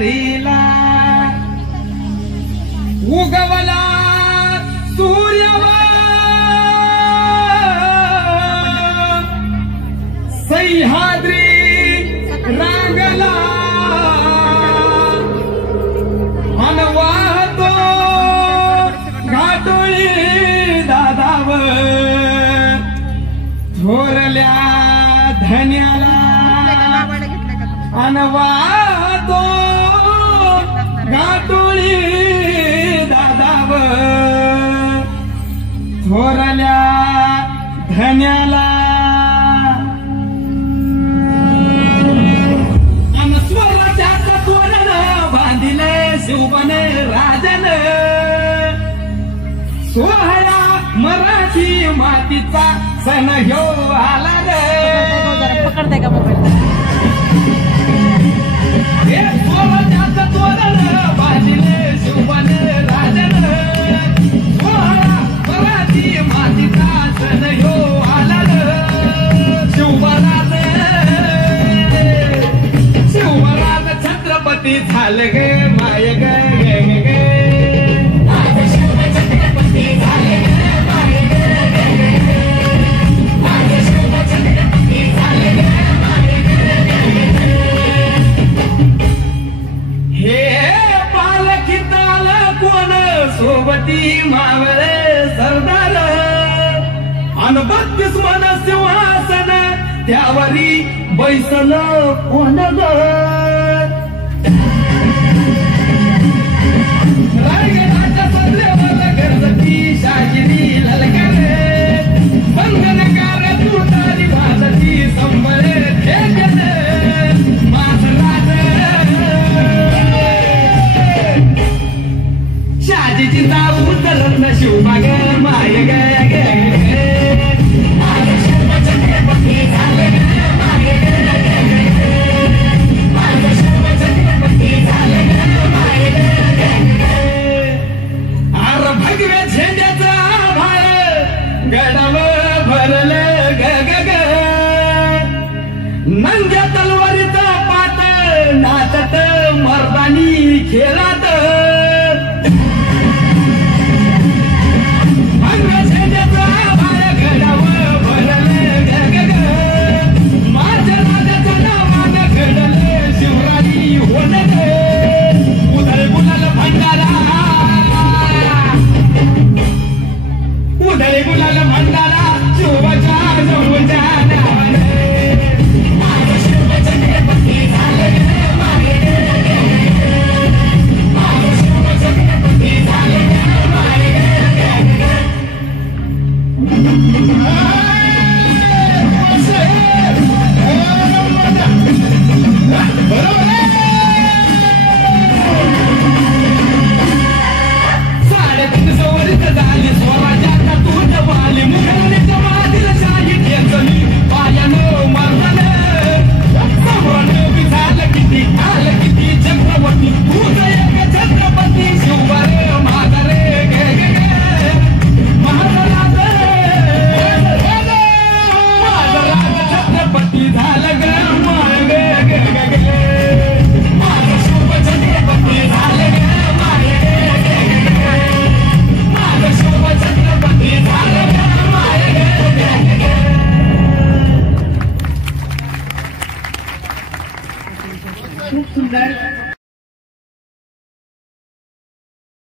पंढरीला उगवला सूर्यवा सह्याद्री रांगला वाहतो घाटोळी दादावर थोरल्या धन्याला वाहतो घाटोळी दादावर थोरल्या धन्याला शिवबन राजन सोहळा मराठी मातीचा सण ह्यो आला रे पकडताय का मोबाईल हे सोहळ्याचं तोरण बांधिले शिवबन राजन सोहळा मराठी मातीचा सण ह्यो आला रे शिवराज छत्रपती झाले गे माय गे हे पालखीत आलं कोण सोबती मावळे सरदार अन 32 मन सिंहासन त्यावरी बैसल कोण ग रायगडाच्या सदरेवर गरजती शाहिरी ललकार बंधनकार तुतारी भाजती संबळे ठेकेत माझ राज शहाजीची जाऊ उतरत शिवबाग माय गे भगवे झेंड्याचा भार गडाव भरलं ग नंद्या तलवारीचा पात नाचत मर्दानी खेळात भगवे झेंड्याचा भार गडाव भरलं ग माझ्या राजाच्या नावानं घडलं शिवराई होण उधळ गुलाल भंडारा उधळे गुलाल भंडारा शिवच्या जवळच्या नावाने माझं शिव छत्रपती झालं मागे माझं शिव छत्रपती झालं झाली स्वराज्याचा तूच वाली मुघलाच्या मादील शाही ठेचली पायानं मारलं समोर झालं किती आलं किती चक्रवर्ती